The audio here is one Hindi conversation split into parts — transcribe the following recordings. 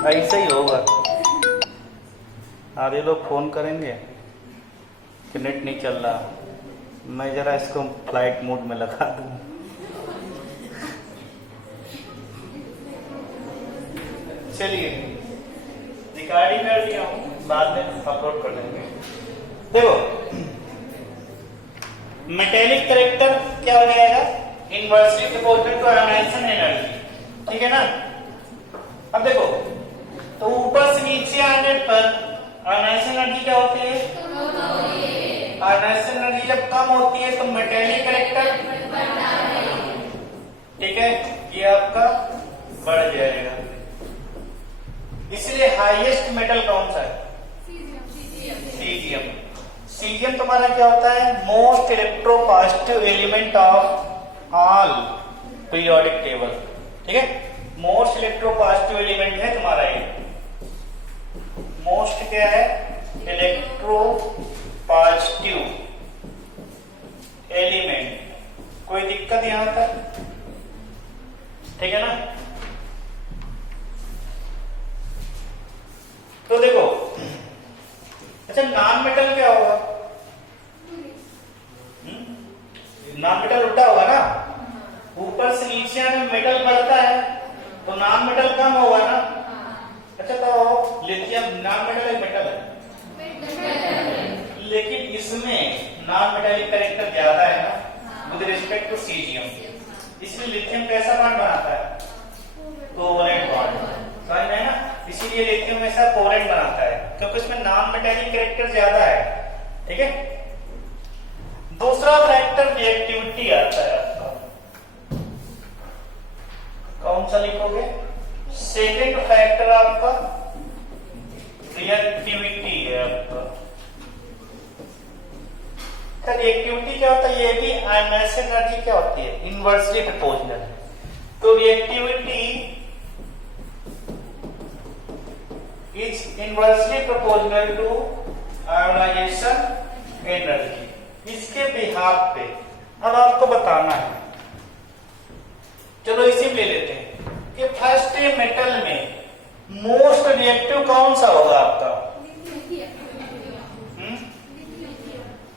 ऐसे ही होगा। आधे लोग फोन करेंगे कि नेट नहीं चल रहा, मैं जरा इसको फ्लाइट मोड में लगा दूं। चलिए रिकॉर्डिंग कर दिया हूं, बाद में अपलोड कर देंगे। देखो मेटेलिक करेक्टर क्या हो जाएगा, inversely proportional to ionization energy, ठीक है ना। अब देखो तो ऊपर से नीचे आने पर आयोनाइजेशन एनर्जी क्या होती है, आयोनाइजेशन एनर्जी जब कम होती है तो मेटेलिक करेक्टर, ठीक है, ये आपका बढ़ जाएगा। इसलिए हाईएस्ट मेटल कौन सा है, सीजियम। सीजियम तुम्हारा क्या होता है, most electropositive element of all periodic table, ठीक है। मोस्ट इलेक्ट्रोपॉजिटिव एलिमेंट है तुम्हारा ये, मोस्ट क्या है, इलेक्ट्रोपॉजिटिव एलिमेंट। कोई दिक्कत यहां तक, ठीक है ना। तो देखो अच्छा नॉन मेटल क्या होगा, नॉन मेटल उल्टा होगा ना, ऊपर से नीचे आने में मेटल बढ़ता है तो नॉन मेटल कम होगा ना। अच्छा तो लिथियम नॉन मेटल है, मेटल है, लेकिन इसमें नॉन मेटेलिक करेक्टर ज्यादा है ना विद रिस्पेक्ट टू सीजियम, इसलिए लिथियम कैसा बॉन्ड बनाता है, कोवलेंट बॉन्ड, समझ में है ना। इसीलिए लिथियम ऐसा कोवलेंट बनाता है क्योंकि इसमें नॉन मेटेलिक करेक्टर ज्यादा है, ठीक है। दूसरा फैक्टर रिएक्टिविटी आता है आपका, कौन सा लिखोगे, सेकेंड फैक्टर आपका रिएक्टिविटी है आपका। रिएक्टिविटी क्या होता है, ये भी आयोनाइजेशन एनर्जी क्या होती है, इनवर्सली प्रोपोर्शनल। तो reactivity is inversely proportional to ionization energy. इसके बिहाफ पे अब आपको बताना है, चलो इसी ले लेते हैं कि फर्स्ट मेटल में मोस्ट रिएक्टिव कौन सा होगा आपका,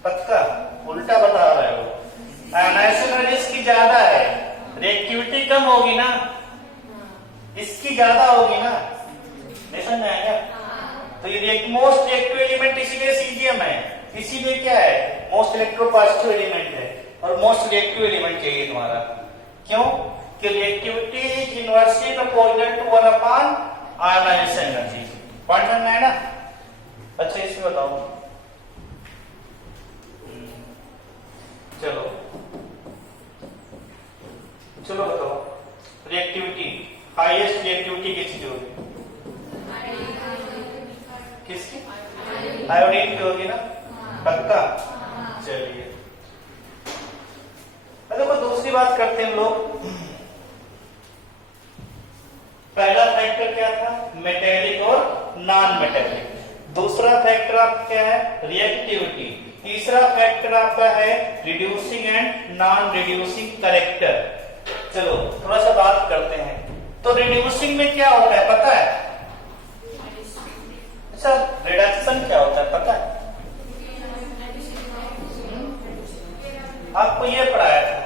पक्का उल्टा बता रहे हो, आयोनाइजेशन एनर्जी इसकी ज्यादा है, रिएक्टिविटी कम होगी ना, इसकी ज्यादा होगी ना, नहीं समझ आएगा। तो ये मोस्ट रिएक्टिव एलिमेंट इसीलिए सीजियम है, इसीलिए क्या है, मोस्ट इलेक्ट्रोपॉजिटिव एलिमेंट है और मोस्ट रिएक्टिव एलिमेंट चाहिए तुम्हारा। क्यों कि reactivity is inversely proportional to 1 upon ionization energy, point समझ में है ना। अच्छा इसमें बताओ, चलो चलो बताओ रिएक्टिविटी, हाईएस्ट रिएक्टिविटी किसकी होगी, किसकी, आयोडीन की होगी ना, पक्का। चलिए देखो दूसरी बात करते हैं हम लोग। पहला फैक्टर क्या था, मेटेलिक और नॉन मेटेलिक। दूसरा फैक्टर आपका क्या है, रिएक्टिविटी। तीसरा फैक्टर आपका है reducing and non reducing character. चलो थोड़ा सा बात करते हैं। तो रिड्यूसिंग में क्या होता है पता है, अच्छा रिडक्शन क्या होता है पता है, आपको ये पढ़ाया था।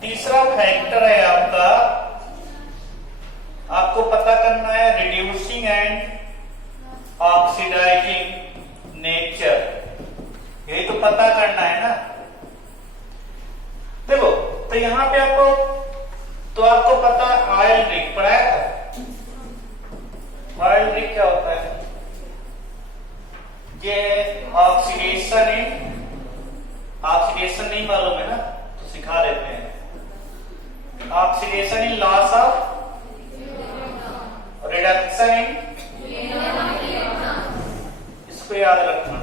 तीसरा फैक्टर है आपका, आपको पता करना है रिड्यूसिंग एंड ऑक्सीडाइजिंग नेचर, यही तो पता करना है ना। देखो तो यहां पे आपको पता है ऑयल ड्रिक पढ़ाया था, ऑयल ड्रिक क्या होता है, ये ऑक्सीडेशन नहीं मालूम है ना तो सिखा देते हैं। Oxidation in loss of, reduction in, इसको याद रखना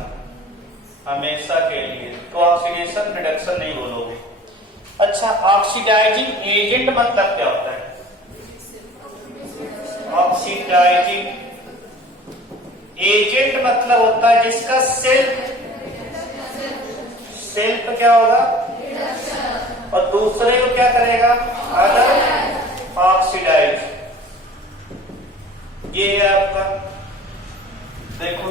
हमेशा के लिए। तो ऑक्सीडेशन रिडक्शन नहीं बोलोगे। अच्छा ऑक्सीडाइजिंग एजेंट मतलब क्या होता है, ऑक्सीडाइजिंग एजेंट मतलब होता है जिसका सेल्फ क्या होगा, और दूसरे को क्या करेगा, अदर ऑक्सीडाइज। ये है आपका, देखो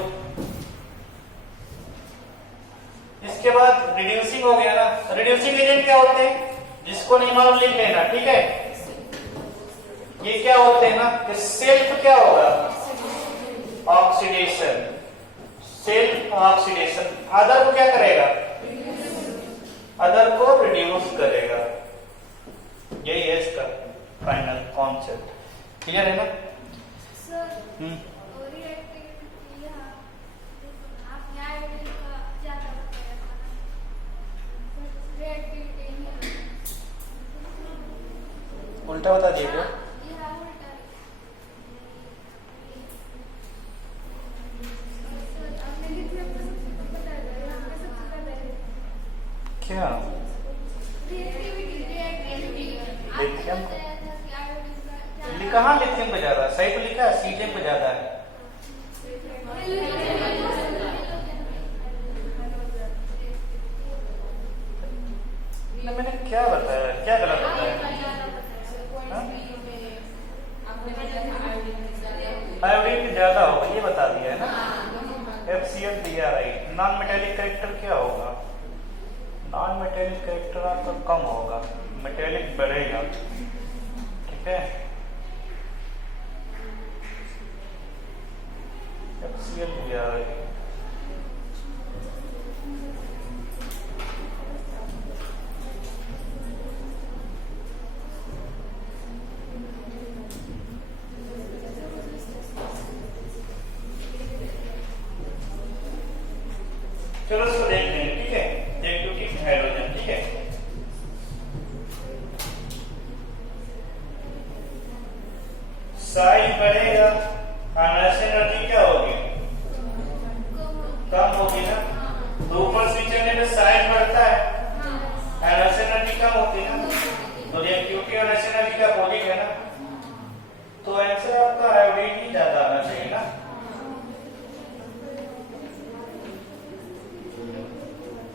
इसके बाद रिड्यूसिंग हो गया ना। रिड्यूसिंग एजेंट क्या होते हैं, जिसको नहीं मालूम लिख लेना, ठीक है। ये क्या होते हैं ना कि सेल्फ क्या होगा, ऑक्सीडेशन, सेल्फ ऑक्सीडेशन। अदर को क्या करेगा, अदर को रिड्यूस करेगा। यही है इसका फाइनल कॉन्सेप्ट, क्लियर है ना। उल्टा बता दिए क्या, क्या लिथियम, कहाँ लिथियम पे ज्यादा, सही तो लिखा है सीजियम पे ज्यादा है। मैंने क्या बताया, क्या गलत बताया, आयोडीन पे ज्यादा होगा ये बता दिया है ना। FCl दिया राइट। नॉन मेटेलिक कैरेक्टर क्या होगा, नॉन मेटेलिक कैरेक्टर आपका कम होगा, मेटेलिक बढ़ेगा, ठीक है। FCl दिया है। चलो इसको देख लेंगे, ठीक है। देख लो कि हाइड्रोजन, ठीक है। साइज बढ़ेगा, एनर्जी एनर्जी क्या होगी, कम होगी ना। तो ऊपर से चलने पे साइज बढ़ता है, एनर्जी एनर्जी कम होती है ना। तो रिएक्टिविटी और एनर्जी एनर्जी का अपोजिट है ना। तो आंसर आपका आयोडीन ही ज्यादा आना चाहिए ना।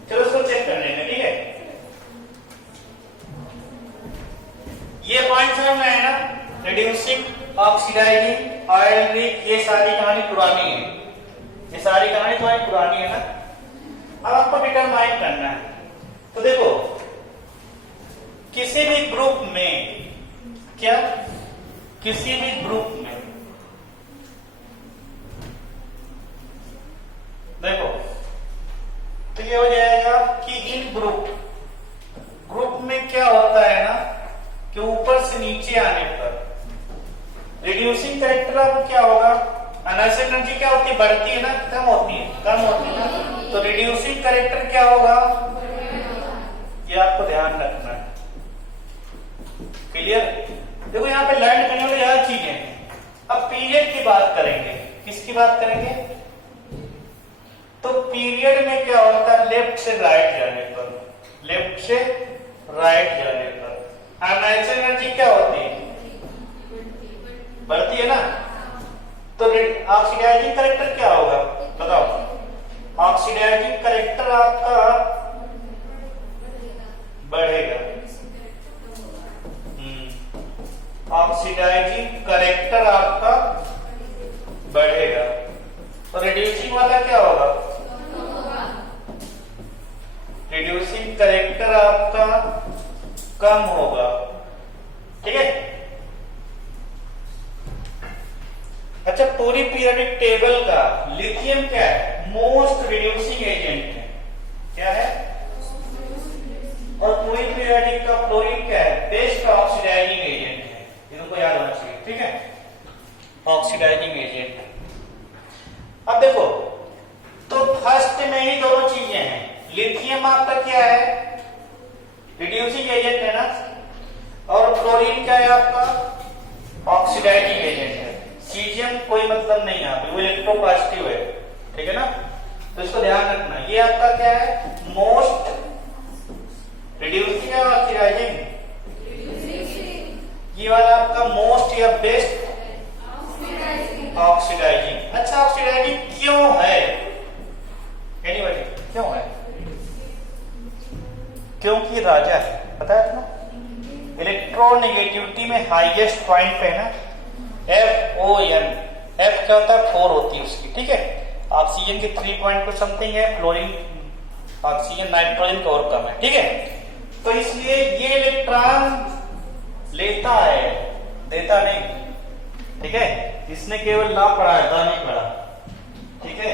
चलो इसको चेक कर लेंगे, ठीक है। ये पॉइंट समझ में आए ना, रिड्यूसिंग, ऑक्सीडाइजिंग, ऑयल लीक, ये सारी कहानी पुरानी है, ये सारी कहानी तुम्हारी पुरानी है ना। अब आपको डिटरमाइन करना है। तो देखो किसी भी ग्रुप में, क्या किसी भी ग्रुप में देखो तो ये हो जाएगा कि इन ग्रुप में क्या होता है ना कि ऊपर से नीचे आने पर रिड्यूसिंग कैरेक्टर अब क्या होगा, एनर्जी एनर्जी क्या होती है, बढ़ती है ना, कम होती है, कम होती है ना। तो रिड्यूसिंग कैरेक्टर क्या होगा, ये आपको ध्यान रखना है, क्लियर। देखो यहाँ पे लैंड करने वाली हर चीजें हैं। अब पीरियड की बात करेंगे, किसकी बात करेंगे, तो पीरियड में क्या होता है, लेफ्ट से राइट जाने पर, लेफ्ट से राइट जाने पर एनर्जी एनर्जी क्या होती है, बढ़ती है ना। तो ऑक्सीडाइजिंग कैरेक्टर क्या होगा बताओ, ऑक्सीडाइजिंग कैरेक्टर आपका बढ़ेगा, ऑक्सीडाइजिंग कैरेक्टर आपका बढ़ेगा। तो रिड्यूसिंग वाला क्या होगा, रिड्यूसिंग कैरेक्टर आपका कम होगा, ठीक है। अच्छा, पूरी पीरियोडिक टेबल का लिथियम क्या है, मोस्ट रिड्यूसिंग एजेंट है, क्या है। और पूरी पीरियोडिक का फ्लोरीन क्या है, बेस्ट ऑक्सीडाइजिंग एजेंट है, ये तुमको याद होना चाहिए, ठीक है, ऑक्सीडाइजिंग एजेंट। अब देखो तो फर्स्ट में ही दोनों चीजें हैं, लिथियम आपका क्या है, रिड्यूसिंग एजेंट है ना, और फ्लोरीन क्या है आपका, ऑक्सीडाइजिंग एजेंट है। सीजियम कोई मतलब नहीं है, वो इलेक्ट्रोपॉजिटिव है, ठीक है ना। तो इसको ध्यान रखना, ये आपका क्या है, मोस्ट रिड्यूसिंग या ऑक्सीडाइजिंग, ये वाला आपका मोस्ट या बेस्ट ऑक्सीडाइजिंग। अच्छा, ऑक्सीडाइजिंग क्यों है, एनीबॉडी क्यों है, क्योंकि राजा है, पता है ना। इलेक्ट्रोनेगेटिविटी में हाईएस्ट पॉइंट पे है ना, FON, F क्या होता है 4 होती है उसकी, ठीक है। ऑक्सीजन की 3 पॉइंट कुछ समथिंग है, फ्लोरीन ऑक्सीजन नाइट्रोजन का और कम है, ठीक है। तो इसलिए ये इलेक्ट्रॉन लेता है, देता नहीं, ठीक है। इसने केवल ला पढ़ा है, दा नहीं पढ़ा, ठीक है।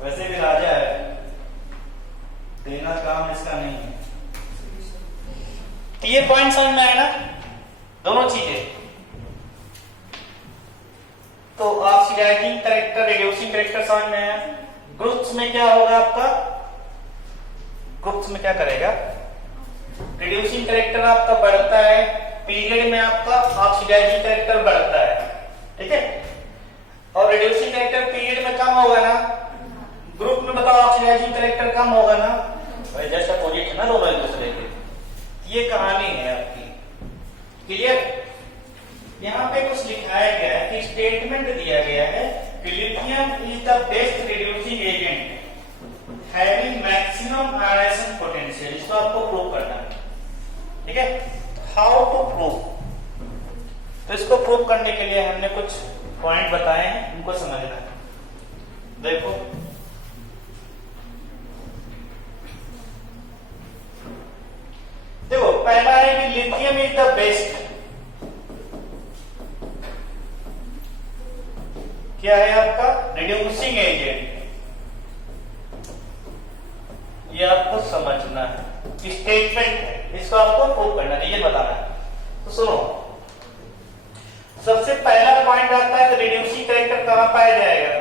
वैसे भी राजा है, देना काम इसका नहीं है। तो ये पॉइंट समझ में आया ना, दोनों चीजें। तो ऑक्सीडाइजिंग कैरेक्टर, रिड्यूसिंग कैरेक्टर समझ में आया। ग्रुप्स में क्या होगा आपका, ग्रुप्स में क्या करेगा, रिड्यूसिंग कैरेक्टर आपका बढ़ता है, पीरियड में आपका ऑक्सीडाइजिंग कैरेक्टर बढ़ता है, ठीक है। और रिड्यूसिंग कैरेक्टर पीरियड में कम होगा ना, ग्रुप में बताओ ऑक्सीडाइजिंग कैरेक्टर कम होगा ना, भाई जस्ट अपोजिट है ना दोनों एक दूसरे के। ये कहानी है आपकी, क्लियर। यहां पे कुछ लिखाया गया है कि स्टेटमेंट दिया गया है कि lithium is the best reducing agent having maximum ionization potential. इसको आपको प्रूव करना है, ठीक है। हाउ टू प्रूव, तो इसको प्रूव करने के लिए हमने कुछ पॉइंट बताए हैं, उनको समझना है। देखो देखो पहला है कि लिथियम इज द बेस्ट, क्या है आपका रिड्यूसिंग एजेंट, ये आपको समझना है, स्टेटमेंट है, इसको आपको प्रूव करना है, ये बताना है। तो सुनो, सबसे पहला पॉइंट आता है कि रिड्यूसिंग कैरेक्टर कहां पाया जाएगा,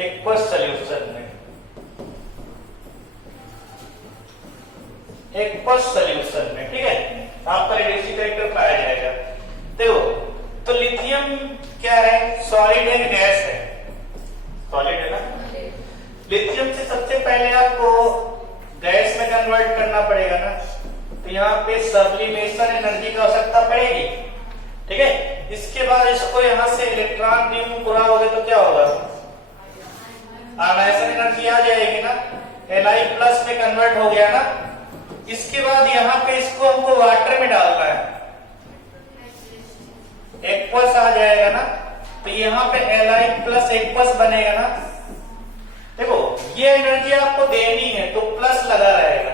एक्वस सॉल्यूशन में, एक्वस सॉल्यूशन में, ठीक है। आपका रिड्यूसिंग कैरेक्टर पाया जाएगा। देखो तो लिथियम क्या है, सॉलिड है, गैस है, सॉलिड है ना। लिथियम से सबसे पहले आपको गैस में कन्वर्ट करना पड़ेगा ना, तो यहाँ पे सब्लिमेशन एनर्जी की आवश्यकता पड़ेगी, ठीक है। इसके बाद इसको यहाँ से इलेक्ट्रॉन रिमूव कराओगे तो क्या होगा, आयनाइजेशन एनर्जी आ जाएगी ना, Li+ में कन्वर्ट हो गया ना। इसके बाद यहाँ पे इसको हमको वाटर में डालना है, एक्वस आ जाएगा ना, तो यहाँ पे Li+ एक्वस बनेगा ना। देखो ये एनर्जी आपको देनी है तो प्लस लगा रहेगा,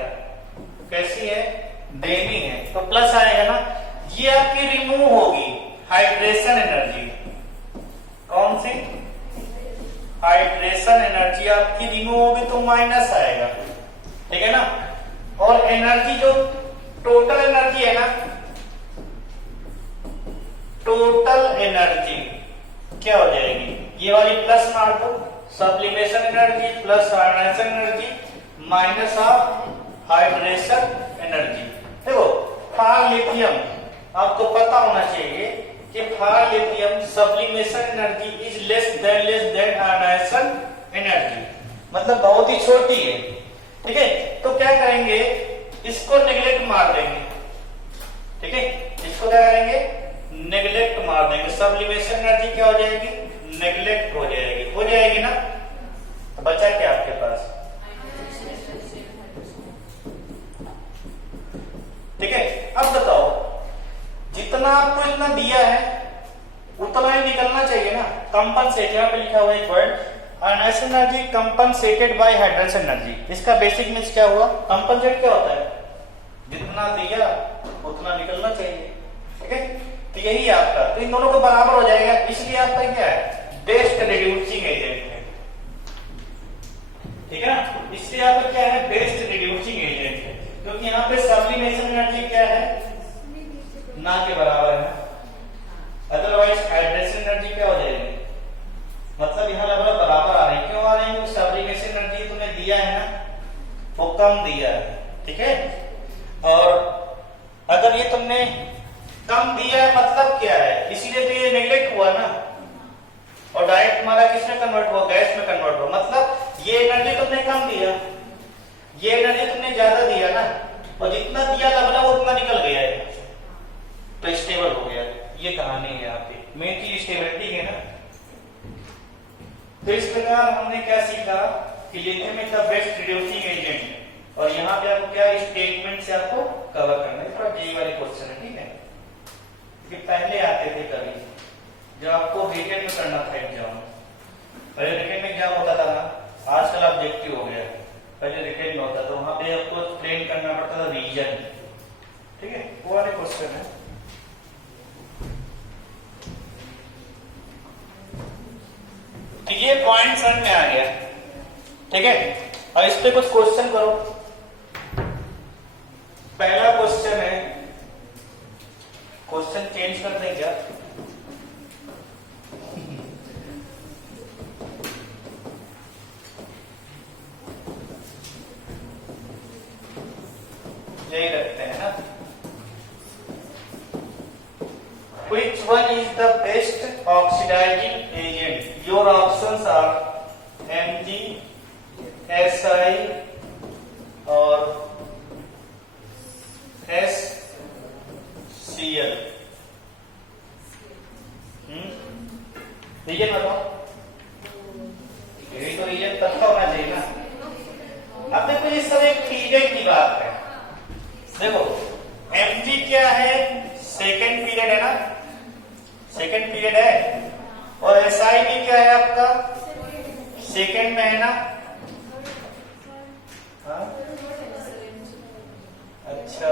कैसी है, देनी है तो प्लस आएगा ना। ये आपकी रिमूव होगी हाइड्रेशन एनर्जी, कौन सी, हाइड्रेशन एनर्जी आपकी रिमूव होगी तो माइनस आएगा, ठीक है ना। और एनर्जी जो टोटल एनर्जी है ना, टोटल एनर्जी क्या हो जाएगी, ये वाली प्लस मार दो, sublimation energy plus ionization energy minus of hydration energy. देखो फॉर लिथियम आपको पता होना चाहिए कि for lithium sublimation energy is less than ionization energy, मतलब बहुत ही छोटी है, ठीक है। तो क्या करेंगे, इसको नेग्लेक्ट मार देंगे, ठीक है। इसको क्या करेंगे, नेग्लेक्ट मार देंगे, सब्लिमेशन एनर्जी क्या हो जाएगी, नेग्लेक्ट हो जाएगी, हो जाएगी ना। तो बचा क्या आपके पास, ठीक है। अब बताओ जितना आपको इतना दिया है उतना ही निकलना चाहिए ना, कंपनसेट, यहाँ पे लिखा हुआ है एक word, ionization energy compensated by hydration energy. इसका बेसिक मीन्स क्या हुआ, कंपनसेट क्या होता है, जितना दिया उतना निकलना चाहिए, ठीक है। तो यही आपका, तो इन दोनों को बराबर हो जाएगा, इसलिए आपका क्या है, बेस्ट रिड्यूसिंग एजेंट है, ठीक है ना। इसलिए आपका क्या है, बेस्ट रिड्यूसिंग एजेंट है, क्योंकि यहाँ पे सब्लिमेशन एनर्जी क्या है, ना के बराबर है, अदरवाइज हाइड्रेशन एनर्जी क्या हो जाएगी, मतलब यहाँ लगभग बराबर आ रही है। क्यों आ रही है, सब्लिमेशन एनर्जी तुमने दिया है ना, वो कम दिया है, ठीक है। और अगर ये तुमने कम दिया है मतलब क्या है, इसीलिए तो ये नेग्लेक्ट हुआ ना, और डायरेक्ट हमारा किसमें कन्वर्ट हुआ, गैस में कन्वर्ट हुआ, मतलब ये एनर्जी तुमने कम दिया, ये एनर्जी तुमने ज्यादा दिया ना, और जितना दिया लगभग उतना निकल गया है, तो स्टेबल हो गया। ये कहानी है आपकी, मेन चीज स्टेबिलिटी है ना। तो इस प्रकार हमने क्या सीखा कि lithium is the best reducing agent, और यहाँ पे आपको क्या स्टेटमेंट से आपको कवर करना है, थोड़ा यही वाले क्वेश्चन है, ठीक है, कि पहले आते थे कभी, जो आपको वीकेंड में करना था एग्जाम। पहले रिटेन में एग्जाम होता था ना, आजकल ऑब्जेक्टिव हो गया। पहले रिटेन में होता था, वहां पे आपको ट्रेन करना पड़ता था रीजन। ठीक है, वो वाले क्वेश्चन है। तो ये पॉइंट समझ में आ गया। ठीक है, अब इस पे कुछ क्वेश्चन करो। पहला क्वेश्चन है, क्वेश्चन चेंज कर दें क्या? यही रखते हैं ना। Which one is the best oxidizing agent? Your options are Mg, Si और HCl। रीजन बताओ। यही तो रीजन पता होना चाहिए ना। अब देखो, ये सब एक पीरियड की बात है। देखो Mg क्या है? सेकेंड पीरियड है ना, सेकेंड पीरियड है। और SI भी क्या है आपका? सेकेंड में है ना। हाँ? अच्छा,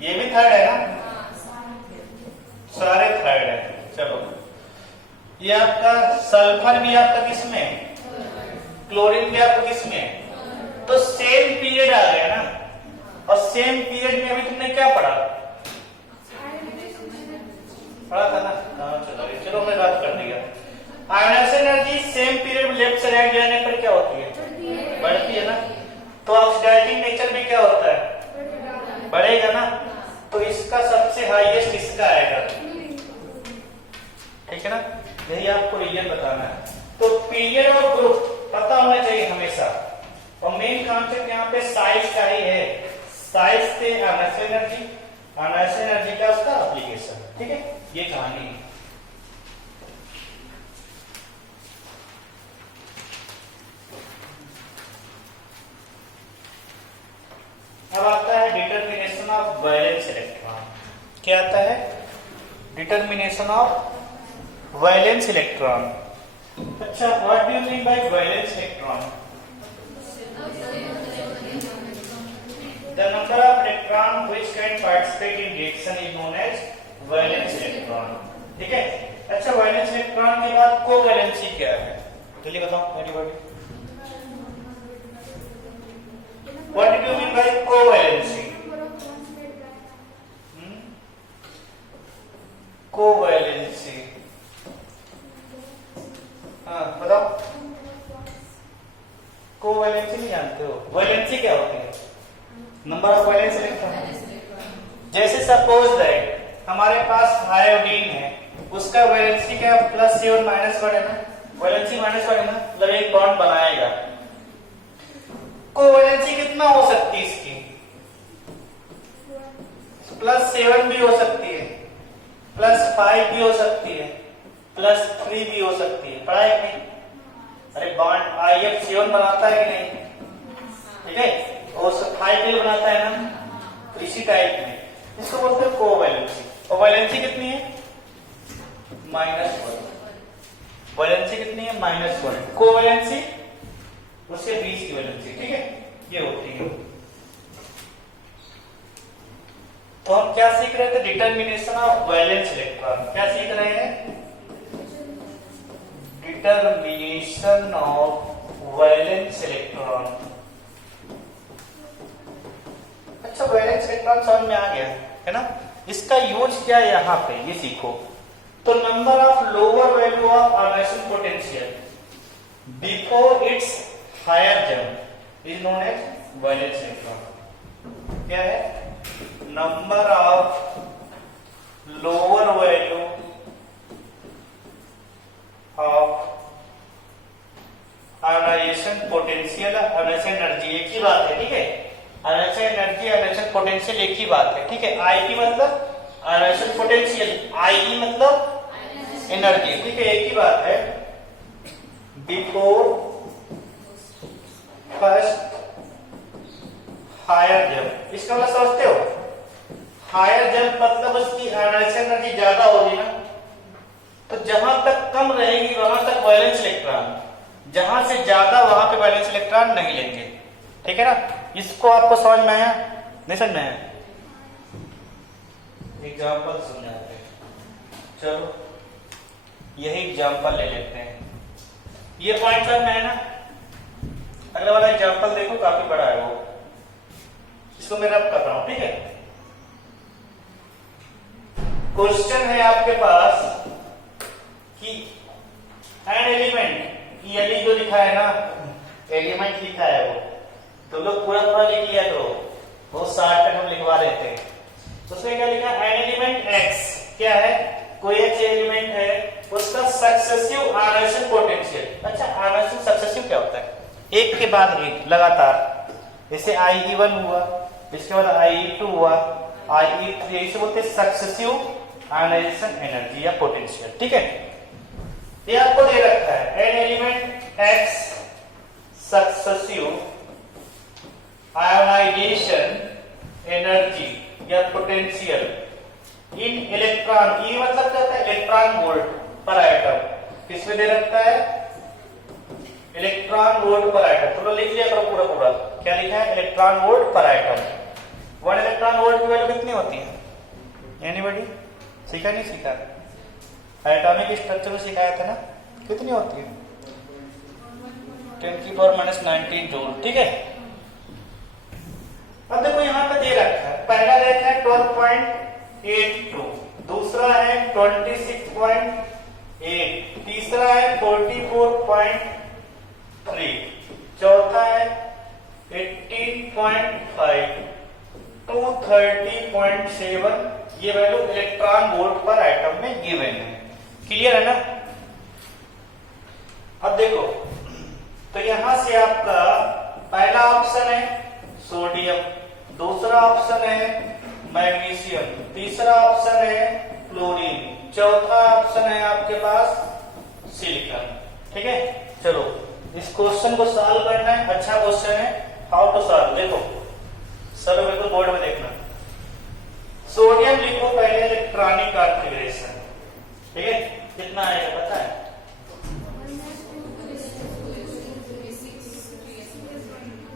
ये भी थर्ड है ना, सारे थर्ड है। चलो, ये आपका सल्फर भी आपका किस में? क्लोरीन भी आपका किस में? तो सेम पीरियड आ गया ना। और सेम पीरियड में अभी तुमने क्या पढ़ा? पढ़ा था ना। हाँ, चलो मैं बात कर दिया। आयनाइजेशन एनर्जी सेम पीरियड में लेफ्ट से राइट जाने पर क्या होती है? बढ़ती है ना। तो ऑक्सीडाइजिंग नेचर भी क्या होता है? बढ़ेगा ना। तो इसका सबसे हाईएस्ट इसका आएगा। ठीक है ना, यही आपको रीजन बताना है। तो पीरियड और ग्रुप पता होना चाहिए हमेशा। और मेन कॉन्सेप्ट यहाँ पे साइज का ही है। साइज से आयनाइजेशन एनर्जी, आयनाइजेशन एनर्जी का उसका एप्लीकेशन। ठीक है, ये कहानी है। अब आता है डिटर्मिनेशन ऑफ वैलेंस इलेक्ट्रॉन। क्या आता है? Determination of valence electron. अच्छा, what do you mean by valence electron? The number of electron which can participate in reaction is known as valence electron। ठीक है। अच्छा, वैलेंस इलेक्ट्रॉन के बाद कोवैलेंसी क्या है? जल्दी बताओ anybody. What did you mean by covalency? Covalency, हाँ बताओ। कोवैलेंसी नहीं जानते हो? वैलेंसी क्या होती है? Number of valence electron. जैसे सपोज दैट हमारे पास आयोडीन है, उसका वैलेंसी क्या? +7 -1 है ना। वैलेंसी -1 है ना, मतलब एक बॉन्ड बनाएगा। कोवैलेंसी कितना हो सकती है इसकी? +7 भी हो सकती है, +5 भी हो सकती है, +3 भी हो सकती है। पढ़ा है नहीं? अरे बॉन्ड IF7 बनाता है कि नहीं? ठीक है, और 5 बनाता है ना। तो इसी टाइप में इसको बोलते हैं कोवैलेंसी। और वैलेंसी कितनी है? -1। वैलेंसी कितनी है? -1। कोवैलेंसी उसके बीच की वैलेंसी। ठीक है, ये होती है। तो हम क्या सीख रहे थे? Determination of valence electron. क्या सीख रहे हैं? Determination of valence electron. अच्छा, वैलेंस इलेक्ट्रॉन समझ में आ गया है ना। इसका यूज क्या है यहाँ पे, ये सीखो। तो number of lower value of ionization potential before its higher jump is known as valence electron. क्या है? Number of lower value of ionization potential, ionization energy एक ही बात है। ठीक है, आयनाइजेशन एनर्जी, आयनाइजेशन पोटेंशियल एक ही बात है। ठीक है, आई की मतलब आयनाइजेशन पोटेंशियल, आई मतलब एनर्जी। ठीक है, एक ही बात है। बिफोर फर्स्ट हायर जंप, इसका मतलब समझते हो? हायर जंप मतलब उसकी आयोनाइजेशन एनर्जी ज्यादा होगी ना, तो जहां तक कम रहेगी वहां तक वैलेंस इलेक्ट्रॉन, जहां से ज्यादा वहां पे वैलेंस इलेक्ट्रॉन नहीं लेंगे। ठीक है ना, इसको आपको समझ में आया? नहीं समझ में आया? एग्जाम्पल समझाते हैं, चलो यही एग्जाम्पल ले लेते हैं। ये पॉइंट समझ में है ना? अगला वाला एग्जाम्पल देखो, काफी बड़ा है वो, इसको मैं रब कर रहा हूं। ठीक है, क्वेश्चन है आपके पास कि एन एलिमेंट, ये जो लिखा है ना, एलिमेंट लिखा है वो, तो लोग पूरा पूरा लिख लिया करो, बहुत शार्ट तक हम लिखवा देते हैं। तो उसमें क्या लिखा? एन एलिमेंट एक्स क्या है, कोई एक एलिमेंट है, उसका सक्सेसिव आयनाइजेशन पोटेंशियल। अच्छा, आयनाइजेशन सक्सेसिव क्या होता है? एक के बाद एक लगातार, जैसे IE1 हुआ, इसके बाद IE2 हुआ, IE3, इसे बोलते हैं सक्सेसिव आयनाइजेशन एनर्जी या पोटेंशियल। ठीक है, ये आपको दे रखा है an element x successive ionization energy या पोटेंशियल इन इलेक्ट्रॉन, ई मतलब क्या होता है? Electron volt per atom. किसमें दे रखता है? Electron volt per atom. तो लिख लिया करो पूरा पूरा, क्या लिखा है? Electron volt per atom. 1 electron volt की वैल्यू कितनी होती है? एनीबॉडी सीखा नहीं सीखा? एटॉमिक स्ट्रक्चर में सिखाया था ना, कितनी होती है? 10⁻⁻19 जूल। ठीक है, अब देखो यहां पे दे रखा है, पहला रेट है 12.82, दूसरा है 26.8, तीसरा है 44.3, चौथा है 18.5, 230.7। ये value electron volt per atom में गिवन है। क्लियर है ना? अब देखो, तो यहां से आपका पहला ऑप्शन है सोडियम, दूसरा ऑप्शन है मैग्नीशियम, तीसरा ऑप्शन है क्लोरीन, चौथा ऑप्शन है आपके पास सिलिकॉन। ठीक है, चलो इस क्वेश्चन को सॉल्व करना है। अच्छा क्वेश्चन है, हाउ टू सॉल्व। देखो सर, बिल्कुल बोर्ड में देखना। सोडियम लिखो पहले इलेक्ट्रॉनिक कॉन्फ़िगरेशन। ठीक है, कितना आएगा पता है?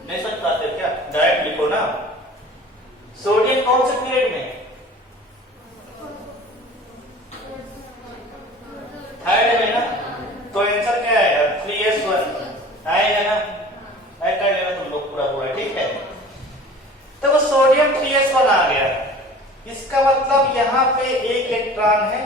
नहीं समझ पाते क्या? डायरेक्ट लिखो ना। सोडियम कौन से पीरियड में? थर्ड में ना, तो आंसर क्या आएगा? 3s1 आएगा ना? ऐसा लेना तुम लोग पूरा पूरा। ठीक है, तो वो सोडियम 3s1 आ गया, इसका मतलब यहाँ पे एक इलेक्ट्रॉन है